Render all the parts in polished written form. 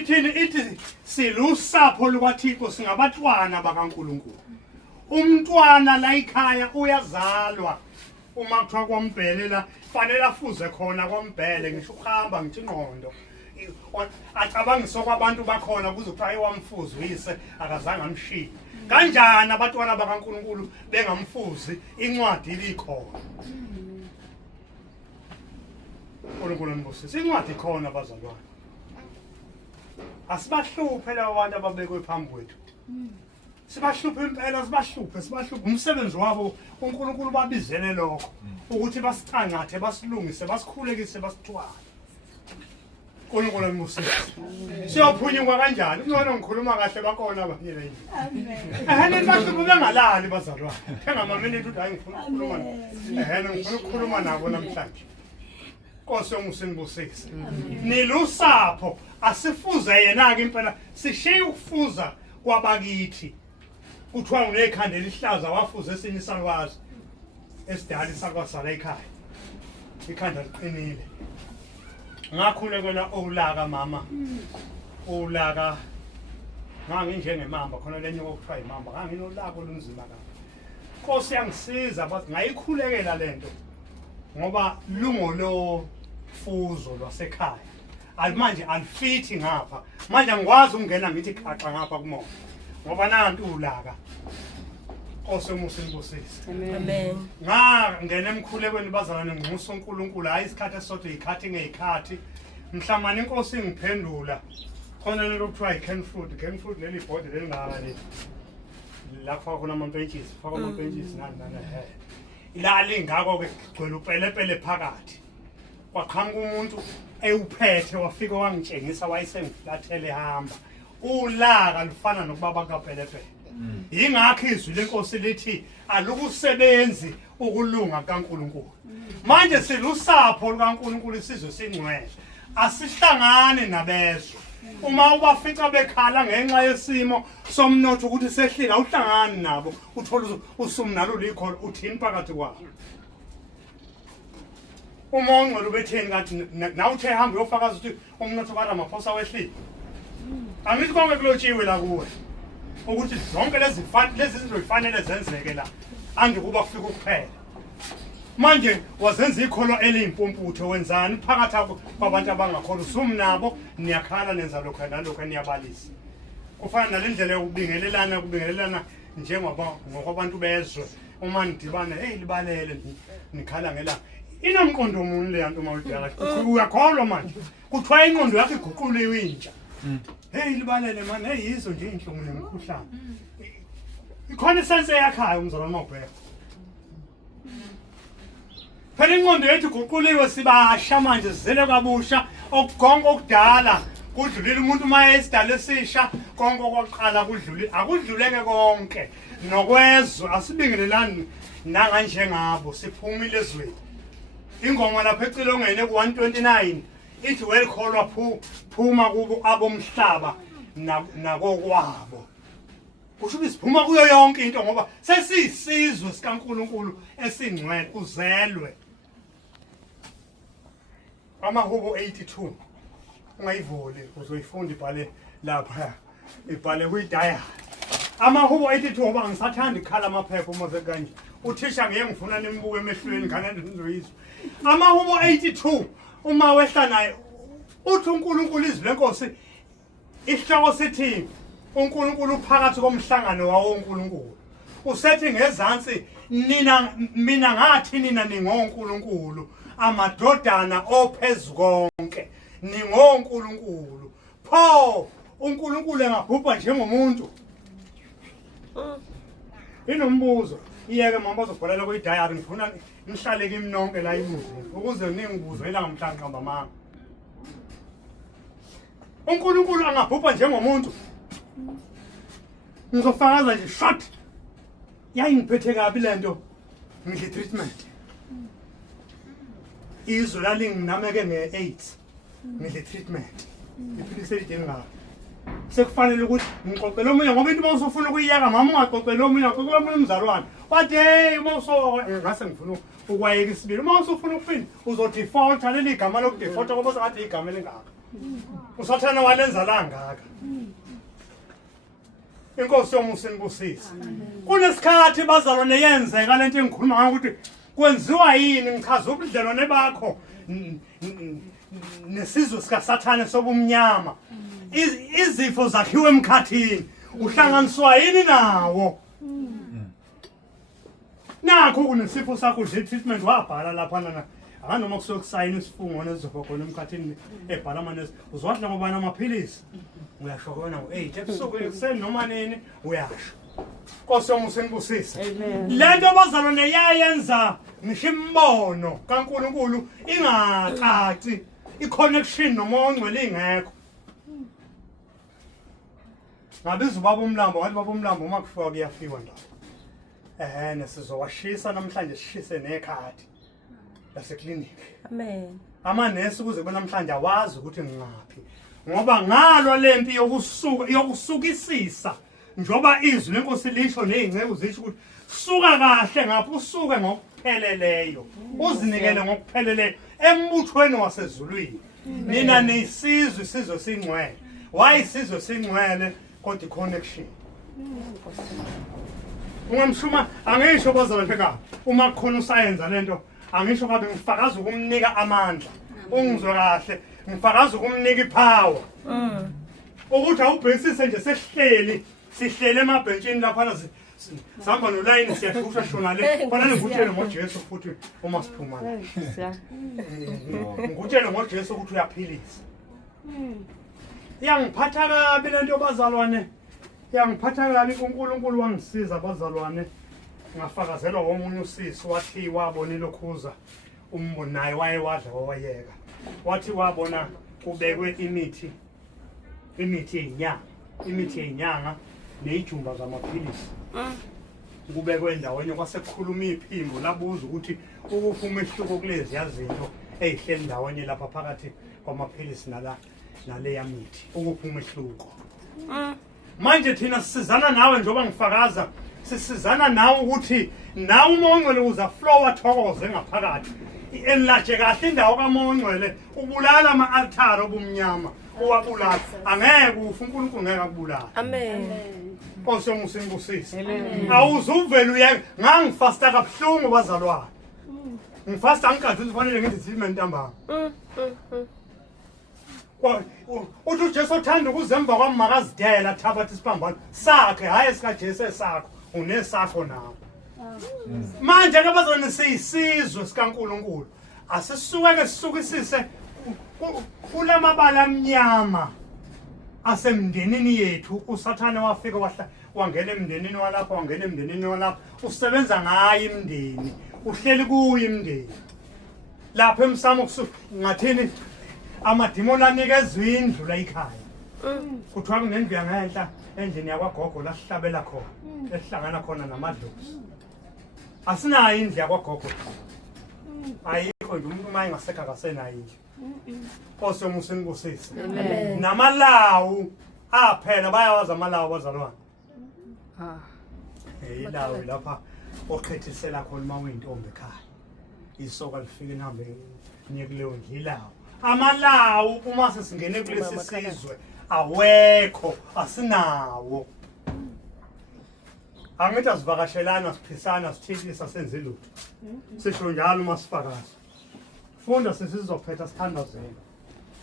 ithi silusapho lukaThixo singabatwana bakaNkulunkulu. Umntwana la ekhaya uyazalwa uma kuthiwa kwaMbhele la fanele afuze khona kwaMbhele ngisho ukuhamba ngithi ingqondo acabangise kwabantu bakhona kuze kuthiwa ewamfuzi uyise akazange amshiye. Kanjani abatwana bakaNkulunkulu bengamfuzi incwadi likhona. uNkulunkulu nibusise incwadi ikhona abazalwane. Asibahluphe labo bantu ababekwe phambi kwethu. Sibahluphe impela sibahluphe umsebenzi wabo uNkulunkulu babizele lokho ukuthi basicangathe basilungise basikhulekise basithwale. uNkulunkulu nibusise. Siyophunyuka kanjani? Kungcono ngikhuluma kahle bakona abanye la yini. Ehene bahluphe bengalali bazalwane. Engamamini ukuthi hayi ngifuna ukukhuluma. Ehene ngifuna ukukhuluma nabo namhlanje. Nkosi yomusingibusise. Nilusapho asifuze yena ke impela sishiye ukufuza kwabakithi. Kuthiwa unekhanda elihlaza wafuza esinye isalwazi esidala sakwasala ekhaya. Ikhanda liqinile. Ngakhulekela ulaka mama. Ulaka nganginjengemamba khona lenye okuthiwa imamba nganginolaka olunzima kakhulu. Nkosi yangisiza bathi ngayikhulekela lento ngoba lungolo fuzo lwasekhaya. Manje alifithi ngapha. Manje angikwazi ukungena ngithi khaxa ngapha kumoya. Ngoba nanti ulaka. Nkosi yomusingibusise. Amen. Ngene emkhulekweni bazalwane ngumusa uNkulunkulu hayi isikhathi esodwa ikhathi ngezikhathi. Mhlamani inkosi ingiphendula. Khona lelo kuthiwa can fruit leli body lelingaka leli. La kufa khona ama-benches, faka ama-benches nani ilali ngako ke gcwele upelepele phakathi. Kwaqhamuka umuntu ewuphethe wafika wangitshengisa wayesengiflathele ehamba. Ulaka lufana nokubaba kapelepele. Yingakho izwi lenkosi lithi alukusebenzi ukulunga kaNkulunkulu. Manje silusapho lukaNkulunkulu isizwe singcwele. Asihlangane nabezwe. Uma ubafica bekhala ngenxa yesimo somnotho ukuthi sehlile awuhlangani nabo uthola usumnalo likho uthini phakathi kwabo. Uma ongcolo betheni kanti nawe uthe hamba uyofakaza ukuthi umnotho kaRamaphosa wehlile. Angithi konke kulotshiwe la kuwe ukuthi zonke lezi zinto zifanele zenzeke la angikuba kufika ukuphela. Manje wazenza ikholo eliyimpumputho wenzani phakathi kwabantu abangakholwa usumnabo niyakhala nenza lokho nalokho niyabalisa. Kufana nalendlela yokubingelelana ngokubantu bezwe uma nidibana libalele nikhala ngelanga. Inomqondo omuni le nto mawudala. Uyakholwa manje. Kuthiwa ingqondo yakho iguquliwe intsha. Libalele man yizo nje inhlungu nemikhuhlane. Ikhona isense yakhaya umzalwane mawubheka. Phela ingqondo yethu iguquliwe sibasha manje sizele kabusha okugonga okudala kudlulile umuntu maye esidala esisha konke okwaqala kudlulile akudluleke konke nokwezwe asibingelelani nanganje ngabo siphumile ezweni. Ingoma lapha eCilongweni ku129 ithi welkholwa phuma kubo abomhlaba nakokwabo. Kusho ukuthi siphuma kuyo yonke into ngoba sesiyisizwe sikaNkulunkulu esingcwele uzelwe. Amahubo 82 ungayivuli uzoyifunda ibhale lapha ibhale kwidiary. Amahubo 82 ngoba ngisathanda ikhala amaphepha uma sekanje uthisha ngeke ngifuna nimbuke emehlweni ngane nizoyizwa. Amahubo 82 uma wehla naye uthi uNkulunkulu izwi lenkosi isihloko sithi uNkulunkulu phakathi komhlangano wawo uNkulunkulu. Usethi ngezansi mina ngathi nina ningoNkulunkulu amadodana ophezukonke ningoNkulunkulu. Pho uNkulunkulu engabhubha njengomuntu. Inombuzo iyeke mama bazobhalela kwidiary ngifuna nihlale kimnonke la imuzi ukuze ningibuze elanga mhlanqa mama. uNkulunkulu angabhubha njengomuntu. Ngizofakaza nje short. Yayingiphethe kabi lento ngidle treatment. Izwe lalinginameke nge-AIDS. Ngidle treatment. Iphilisi elidingayo. Sekufanele ukuthi ngixoxele omunye ngoba into mawusufuna ukuyiyeka mama ungaxoxele omunye axoxele omunye umzalwane. Wathi hey ngase ngifuna ukwayeka isibili. Uma usufuna ukufina uzodefaulta leli igama lokudefaulta ngoba sengathi igama elingaka. usathana walenza la ngaka inkosi yomusa inibusise kunesikhathi bazalwane yenzeka lento engikhuluma ngayo ukuthi kwenziwa yini ngichaza ubudlelwane bakho nesizwe sikaSathane sobumnyama izifo zakhiwe emkhathini uhlanganiswa yini nawo nakho kunesifo sakho nje treatment wabhala lapha na akanoma kusokusayina isifungo nezizoba khona emkhathini ebhala amanesi uzwadla ngoba amaphilisi uyasho kona ngo8 ebusuku ekuseni noma nini uyasho Nkosi yomusa inibusise lento bazalwane yayenza ngisho imbono kaNkuluNkulu ingacaci iconnection nomoya ongcwele ingekho ngabiza ubaba uMlambo ngathi baba uMlambo uma kufika kuyafiwa ndaba nesizowashisa namhlanje sishise nekhadi laseklinikhi Amen. amanesi kuze kube namhlanje awazi ukuthi ngingaphi ngoba ngalwa lempi yokusukisisa njoba izwi lenkosi lisho nezingceku zisho ukuthi suka kahle ngapha usuke ngokupheleleyo uzinikele ngokupheleleyo embuthweni wasezulwini nina nisizwe isizwe singcwele why isizwe singcwele kodwa connection ungamshuma angisho bazalwane ka uma kukhona usayenza lento angisho kabe ngifakaza ukumnika amandla ungizwe kahle ngifakaza ukumnika ipower ukuthi awubhekisise nje sihlele emabhentshini lapha sihamba nolayini siyashusha shona le fanele ngikutshele ngoJesu futhi uma siphuma ngikutshele ngoJesu ukuthi uyaphilisa yangiphatha kabi lento bazalwane yangiphatha kabi uNkulunkulu wangisiza bazalwane ngafakazelwa womunye usisi wathi wabona ilokhuza umbono naye wayewadla wawayeka wathi wabona kubekwe imithi yenyanga nejumba zamaphilisi kubekwe endaweni kwasekukhuluma iphimbo labuza ukuthi ukufuma ihluko kulezi yazinto ezihleli ndaweni lapha phakathi kwamaphilisi naleya mithi ukufuma ihluko manje thina sisizana nawe njengoba ngifakaza sisizana nawe ukuthi nawe uMongcwele uza flow athokoze ngaphakathi enlatshe kahle indawo kaMongcwele ubulala ama-altar obumnyama uwabulala angeke ufe uNkulunkulu ngeke akubulala Amen. Nkosi yomusa inibusise awuzuvela uyeke ngangifasta kabuhlungu bazalwane ngifasta ngikade ufanele ngenze treatment ntambama uthi uJesu uthanda ukuzemva kwami makazidela thabatha isiphambano sakhe hayi sikaJesu esakho unesakho nawo manje ke bazalwane siyisizwe sikaNkulunkulu asisuke sisukisise kulamabala amnyama asemndenini yethu uSathane wafika wangena emndenini walapha wangena emndenini walapha usebenza ngayo imndeni uhleli kuyo imndeni lapha emsamo ngathini amadimoni anikezwe indlu la ekhaya kuthiwa kunendlu yangenhla endlini yakwagogo la sihlabela khona esihlangana khona namadlozi asinayo indlu yakwagogo ayikho nje umuntu uma engasekho akasenayo indlu Nkosi yomusa inibusise namalawu aphela bayawazi amalawu bazalwane ilawu lapha okhethisela khona uma uyintombi ekhaya isoka lifike nihambe niye kuleyo ndlu ilawu amalawu uma sesingene kulesi sizwe awekho asinawo angithi asivakashelana siphisana sithikisa senze lutho sisho njalo uma sifakaza funda sesizophetha sithandazela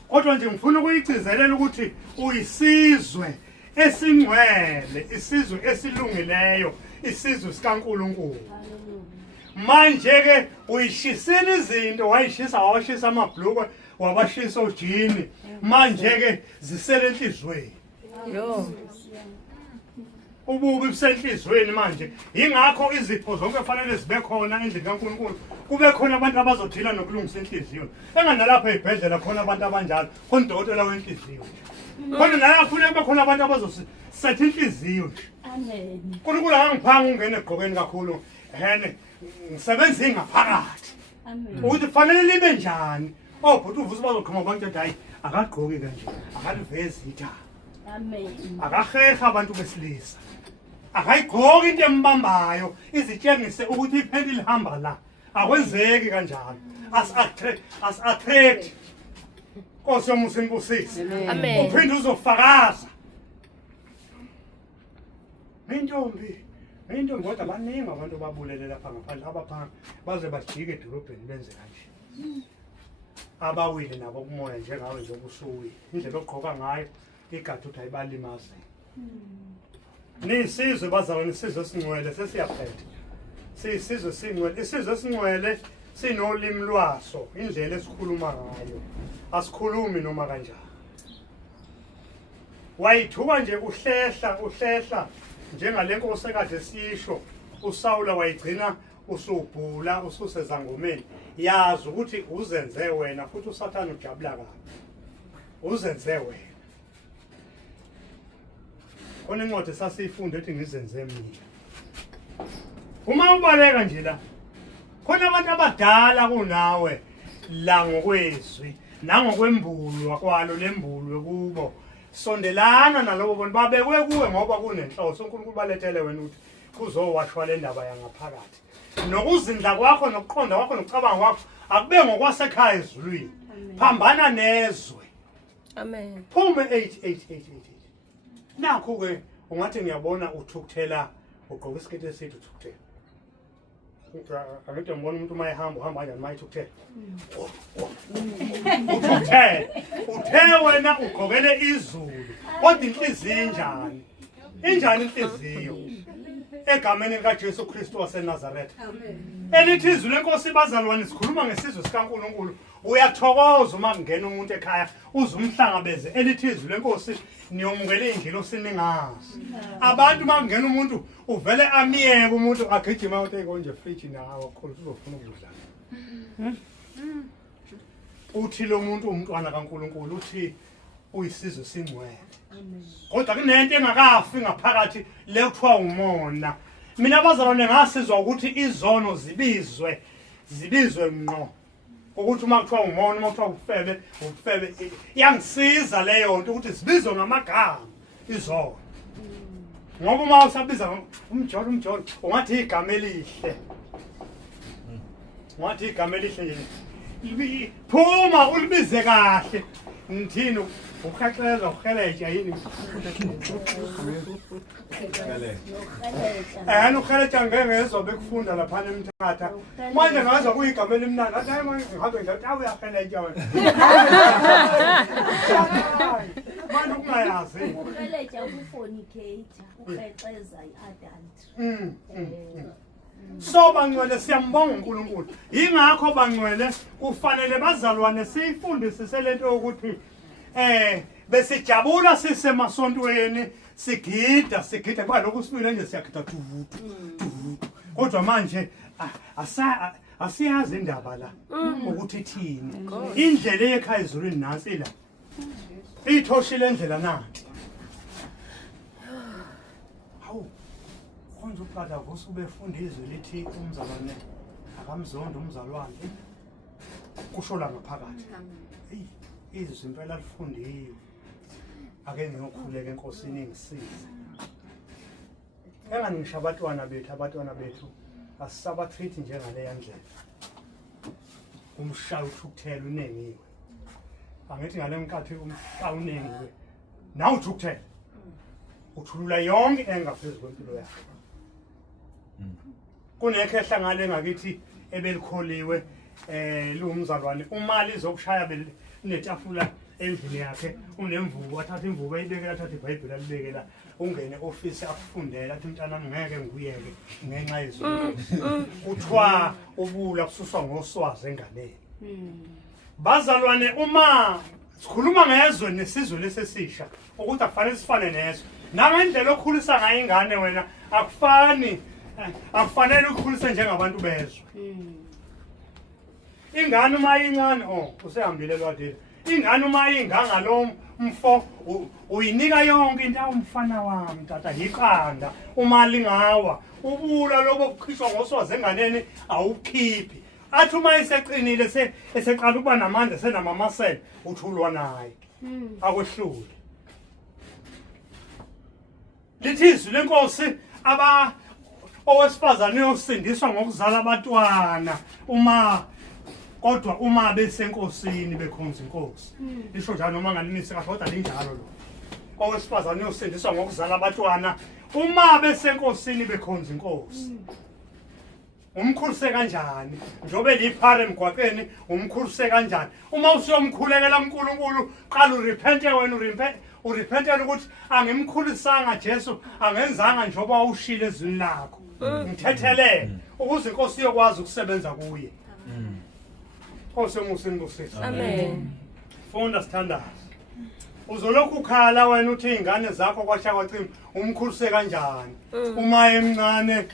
kodwa nje ngifuna ukuyigcizelela ukuthi uyisizwe esingcwele isizwe esilungileyo isizwe sikaNkulunkulu manje ke uyishisela izinto wayishisa amabhlukwe wabashisa ojini manje ke zisele enhlizweni ububi busenhlizweni manje ingakho izipho zonke kufanele zibe khona endlini kaNkulunkulu kube khona abantu abazothila nokulungisa inhliziyo enganalapha ezibhedlela khona abantu abanjalo khona udokotela wenhliziyo khona la kufanele kube khona abantu abazosetha inhliziyo Amen. uNkulunkulu angiphanga ungene egqokeni kakhulu ngisebenza ingaphakathi Amen. ukuthi kufanele libe njani bhuti uvusa bazoqhuma abantu ethi hayi akagqoki kanje akalivezi ithanga Amen. akaheha abantu besilisa akayigqoki into embambayo izitshengise ukuthi ipheli lihamba la akwenzeki kanjalo as attract Nkosi yomusa inibusise. Amen. Uphinde uzofakaza. Ngentombi kodwa baningi abantu babulele lapha ngaphandle abaphansi baze bajike edolobheni benze kanje. Abawile nabo kumoya njengawe nje obusuwile. Indlela ogqoka ngayo igadi uthi ayibalimaze. Nisizwe bazalwane isizwe singcwele sesiyaphetha. Siyisizwe singcwele. Isizwe singcwele sinolimi lwaso, indlela esikhuluma ngayo. Asikhulumi noma kanjani. Wayithuka nje uhlehla njengale nkosi ekade sisho uSawula wayigcina usubhula ususezangomeni. Yazi ukuthi uzenze wena futhi uSathane ujabula kabi. Uzenze wena. Khona incwadi sasiyifunde ethi ngizenze mina. Uma ubaleka nje la khona abantu abadala kunawe la ngokwezwi nangokwembulu kwalo lembulu kubo. Sondelana nalobo bonke babekwe kuwe ngoba kunenhloso uNkulunkulu balethele wena ukuthi kuzowashwa le ndaba yangaphakathi. Nokuzindla kwakho nokuqonda kwakho nokucabanga kwakho akube ngokwasekhaya ezulwini. Phambana nezwe. Amen. Phume 8. Nakho ke ungathi ngiyabona uthukuthela ugqoka isiketi esithi uthukuthela. Angithi ngibona umuntu mayehamba uhamba kanjani mayithukuthela. Uthe wena ugqokele izulu. Kodwa inhliziyo injani? Injani inhliziyo? Egameni likaJesu Kristu waseNazaretha. Elithi izwi lenkosi bazalwane sikhuluma ngesizwe sikaNkulunkulu. Uyathokoza uma kungena umuntu ekhaya uzumhlangabeze. Elithi izwi lenkosi niyomukele ingilosi ningazi. Abantu makungena umuntu uvele amiyeke umuntu agijima uthi konje fridge nawo khona uzofuna ukudla. Uthi lo muntu umntwana kaNkulunkulu uthi uyisizwe singcwele. Kodwa kunento engakafi ngaphakathi lekuthiwa umona. Mina bazalwane ngasizwa ukuthi izono zibizwe ngqo. Ukuthi uma kuthiwa umona uma kuthiwa ufebe iyangisiza leyo nto ukuthi sibizwe ngamagama izono. Ngoba uma usabiza umjolo ungathi igama elihle. Ungathi igama elihle nje. Phuma ulibize kahle. Ngithini ukhaxeza ukheleja yini? Ukheleja ngeke bekufunda lapha eMthatha. Manje ngazwa kuyigama elimnandi. Athi hayi manje ngihambe nje awu uyakheleja wena. Manje ungayazi. Ukheleja ukufornicate, ukhexeza iadultery. So bangcwele siyambonga uNkulunkulu. Yingakho bangcwele kufanele bazalwane sifundisise lento ukuthi besijabula sisemasontweni sigida kuba lokhu sifile nje siyagida tuvutu. Kodwa manje asiyazi indaba la ukuthi ithini. Indlela ekhaya ezulwini nansi la. Ithoshile indlela nanti. Konje uphada vusube efunda izwi lithi umzalwane akamzondo umzalwane kusho la ngaphakathi. Izwi impela lifundiwe. Ake ngiyokhuleka enkosini ingisize. Enganisho abantwana bethu asisaba-treat njengaleya ndlela. Umshaya uthukuthela unengiwe. Angithi ngale nkathi umshaya unengiwe. Nawu uthukuthela. Uthulula yonke engaphezu kwempilo yakho. Kunekho ehlangane ngakithi ebelikholiwe lumzalwane umali izokushaya netafula endlini yakhe unemvubu wathatha imvubu ayibekela athatha iBhayibheli alibekela ungene office afundela athi mntana ngeke ngikuyeke ngenxa yezulu kuthiwa ubula kususwa ngoswazi enganeni. Bazalwane uma sikhuluma ngezwe nesizwe lesesisha ukuthi akufanele sifane nezwe nangendlela okhulisa ngayo ingane wena akufanele ukukhulisa njengabantu bezwe. Ingane uma incane usehambile lwadile. Ingane uma inganga lo mfo uyinika yonke into umfana wami tata yiqanda uma lingawa ubula lobo kukhishwa ngoswazi enganeni awukhiphi. Athi uma iseqinile eseqala ukuba namandla senamamasela uthulwa naye. Akwehlule. Lithi izwi lenkosi owesifazane uyosindiswa ngokuzala abantwana uma kodwa uma besenkosini bekhonza inkosi isho njalo noma ngalimisi kahle kodwa linjalo lo owesifazane uyosindiswa ngokuzala abantwana uma besenkosini bekhonza inkosi umkhulise kanjani njobe liphare emgwaqeni umkhulise kanjani uma usiyomkhulekela uNkulunkulu qala urepente wena urepentela ukuthi angimkhulisanga Jesu angenzanga njoba ushile ezwini lakho ngithethelele ukuze inkosi iyokwazi ukusebenza kuye Nkosi yomusini busisi Amen. funda sithandazi uzolokhu ukhala wena uthi izingane zakho kwasha kwacima umkhulise kanjani uma emncane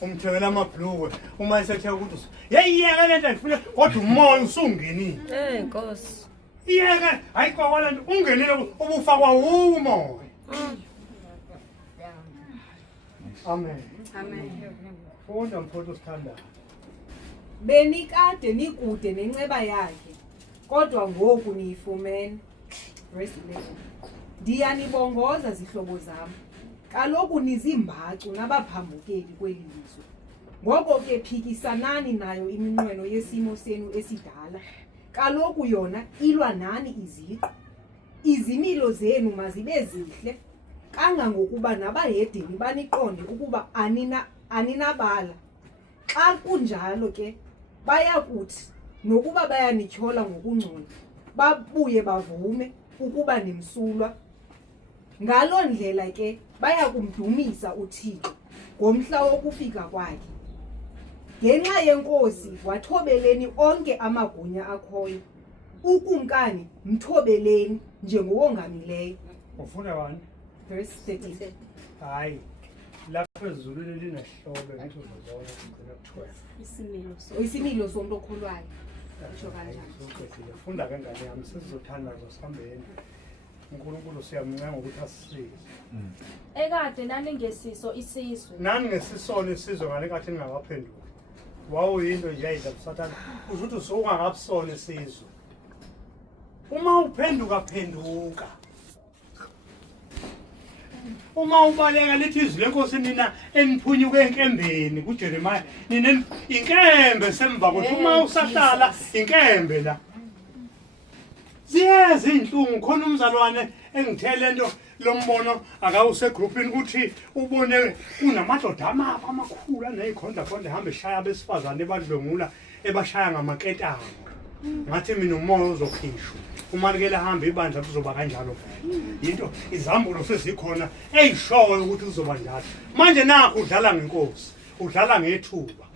umthekela amabhluwe uma esethe ukuthi yeyeke lento ngifuna kodwa umoya usungenile Nkosi. iyeke hayi kwa lento ungenile ubufakwa umoya amen funda mfowethu sithandazi Benikade nikude nenceba yakhe kodwa ngoku niyifumene. Verse 11. Ndiyanibongoza zihlobo zami. Kaloku nizimbacu nabaphambukeli kweli lizwe. Ngoko ke phikisanani nayo iminqweno yesimo senu esidala. Kaloku yona ilwa nani iziqu. Izimilo zenu mazibe zihle kangangokuba nabahedeni baniqonde ukuba aninabala. Xa kunjalo ke bayakuthi nokuba bayanityhola ngokungcola babuye bavume ukuba nimsulwa ngaloo ndlela ke bayakumdumisa uThixo ngomhla wokufika kwakhe ngenxa yenkosi wathobeleni onke amagunya akhoyo ukumkani mthobeleni njengowongamileyo ufuna bani verse 30 hayi lapho ezulwini linehlolo ngisho zozona ngicela ukuthiwa isimilo somuntu okholwayo usho kanjani uqedile funda kangane yami sizothanda zosihambeni uNkulunkulu siyamncenga ukuthi asisize Ekade naningesiso isizwe. nani ngesisona isizwe ngale kathi ningakaphenduki wawuyinto nje yayidla busathana usho ukuthi usungangabusona isizwe uma uphenduka uma ubaleka lithi izwi lenkosi nina eniphunyuke enkembeni kuJeremiah nina inkembe semva ukuthi uma usahlala inkembe la ziyeza inhlungu khona umzalwane engithele into lombono akawuse groupini uthi ubone kunamadoda amakhulu anezikhonda ehamba eshaya abesifazane badlwengula ebashaya ngamaketanga ngathi mina umoya uzokhishwa uma ke lahamba ibandla kuzoba kanjalo into izambulo sezikhona eyishoyo ukuthi kuzoba njalo manje nakho udlala ngenkosi udlala ngethuba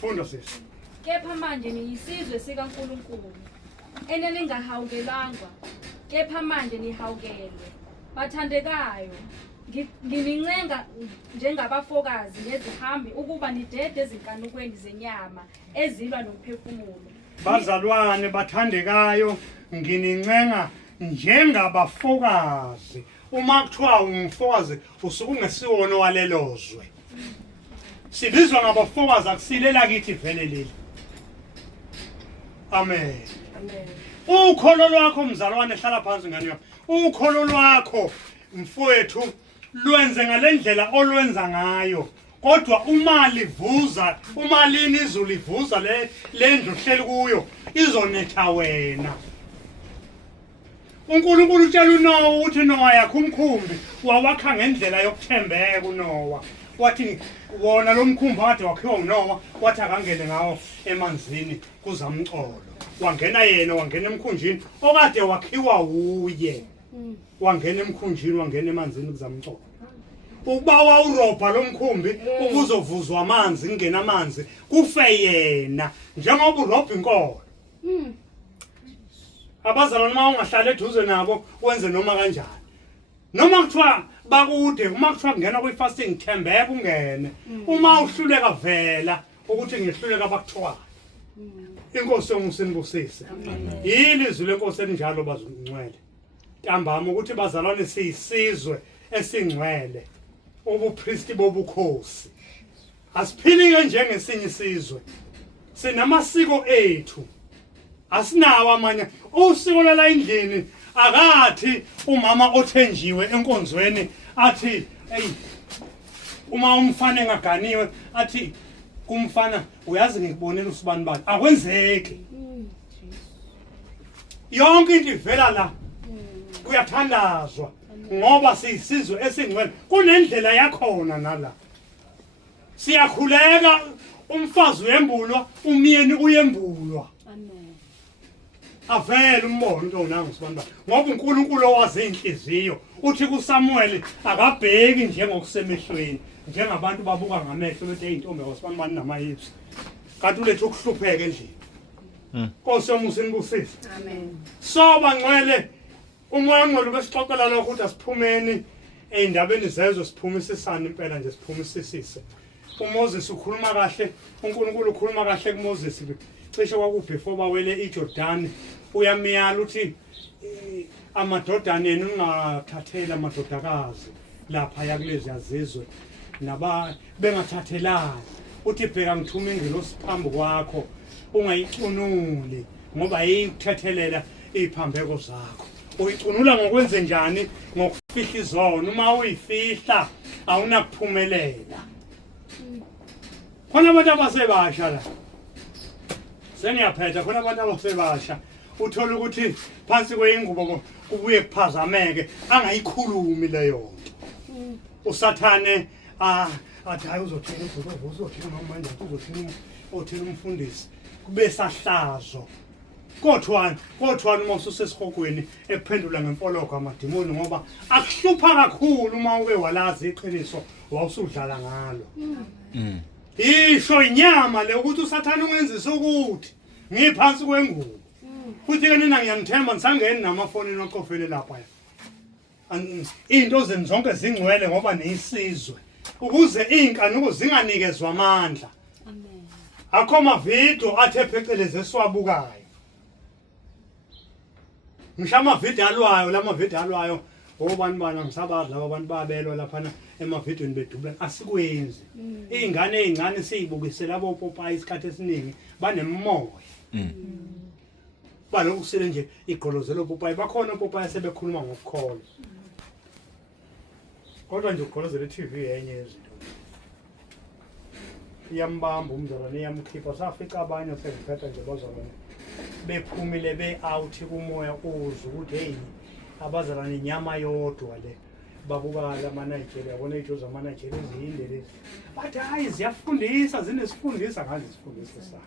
funda sisi Kepha manje niyisizwe sikaNkulunkulu eneningahawukelanga kepha manje nihawukelwe bathandekayo nginincenga njengabafokazi nezihambi ukuba nidede ezinkanukweni zenyama ezilwa nomphefumulo bazalwane bathandekayo nginincenga njengabafokazi uma kuthiwa umfokazi usuke ungesiwona walelozwe sibizwa ngabafokazi akusilela kithi vele leli amen ukholo lwakho mzalwane hlala phansi ngani yami ukholo lwakho mfowethu lwenze ngalendlela olwenza ngayo kodwa uma lini izulu livuza lendlu hleli kuyo izonetha wena uNkulunkulu utshela uNowa ukuthi Nowa yakho umkhumbi wawakha ngendlela yokuthembeka uNowa wathi wona lo mkhumbi kade wakhiwa uNowa wathi akangene ngawo emanzini kuzamcolo wangena yena wangena emkhunjini okade wakhiwa uye wangena emkhunjini wangena emanzini kuzamcolo ukuba wawurobha lo mkhumbi ukuzovuzwa amanzi ingena amanzi kufe yena njengoba urobha inkolo abazalwane uma ungahlala eduze nabo wenze noma kanjani noma kuthiwa bakude uma kuthiwa kungena kwi-fasting thembeka ungene uma uhluleka vela ukuthi ngihluleka bakuthiwa inkosi yomusini busise yini izwi lenkosi elinjalo bazungcwele ntambama ukuthi bazalwane siyisizwe esingcwele ubupristi bobukhosi asiphilike njengesinye isizwe sinamasiko ethu asinawo amanye usiko la endlini akathi umama othenjiwe enkonzweni athi hey uma umfana engaganiwe athi kumfana uyazi ngikubonela usibani bani akwenzeki yonke into ivela la kuyathandazwa ngoba siyisizwe esingcwele kunendlela yakhona nala siyakhuleka umfazi uyembulwa umyeni uyembulwa avele umbono into nangu sibani bani ngoba uNkulunkulu owazi inhliziyo uthi kuSamuel akabheki njengokusemehlweni njengabantu babuka ngamehlo bethi eyintombi wasibani bani namayips kanti ulethe ukuhlupheka endlini Nkosi yomusa inibusise Amen. so bangcwele umoya ngcwele besixoxela lokho ukuthi asiphumeni eindabeni zezwe siphumisisana impela nje siphumisisise uMoses ukhuluma kahle uNkulunkulu ukhuluma kahle kuMoses cishe kwakubefore bawele iJordan uyamiyala uthi amadodana enu ningathathela amadodakazi lapha yakulezi yazizwe naba bengathathelani uthi bheka ngithuma ingelosi phambi kwakho ungayicunuli ngoba yikuthethelela iziphambeko zakho uyicunula ngokwenze njani ngokufihla izono uma uyifihla awunakuphumelela khona abantu abasebasha la seniyaphetha khona abantu abasebasha uthola ukuthi phansi kweingubo kubuye kuphazameke angayikhulumi leyo nto usathane athi hayi uzothina ubhuku uzothina manje uzothina othina umfundisi kube sahlazo kodwa uma ususesihogweni ekuphendula ngempoloko amadimoni ngoba akuhlupha kakhulu uma ube walazi iqiniso wawusudlala ngalo isho inyama le ukuthi usathana ungenzisa ukuthi ngiphansi kwengubo futhi ke nina ngiyangithemba ngisangeni namafoni noqofele lapha into zenu zonke zingcwele ngoba niyisizwe ukuze inkanuko zinganikezwa amandla akho amavidiyo athe phecelezi esiwabukayo ngisho amavidiyo alwayo lamavidiyo alwayo obani bana ngisabazi laba abantu babelwa laphana emavidiyweni bedubula asikwenzi izingane ezincane siyibukise labo Popeye isikhathi esiningi banemoya balokhu kusele nje igqolozelo Popeye bakhona Popeye sebekhuluma ngokukholwa kodwa nje ukugqolozela iTV yenye yezinto iyambamba umzalwane iyamkhipha safica abanye sekuphetha nje bazalwane bephumile be-out kumoya uze ukuthi hey abazalwane inyama yodwa le babukala amaNigeria yabona ijo zamaNigeria ezinde lezi bathi hayi ziyafundisa zinesifundisa ngazi isifundisa sa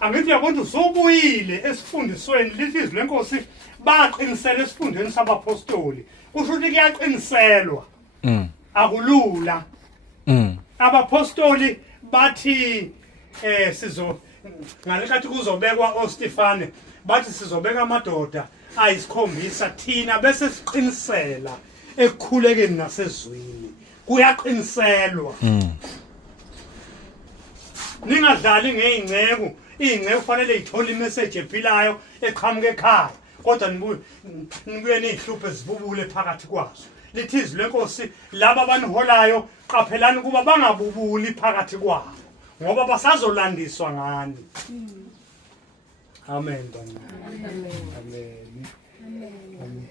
angithi yabona usobuyile esifundisweni lithi izwi lenkosi baqinisela esifundweni sabapostoli kusho ukuthi kuyaqiniselwa akulula abapostoli bathi ngalekathi kuzobekwa oStefane bathi sizobeka amadoda ayisikhombisa thina bese siqinisela ekukhulekeni nasezwini kuyaqiniselwa ningadlali ngeingceku ingceku kufanele ithole imessage ephilayo eqhamuka ekhaya kodwa nibuye nihluphe zibubule phakathi kwazo lithi izwi lenkosi laba abaniholayo qaphelani kuba bangabubuli phakathi kwabo ngoba basazolandiswa ngani amen amen amen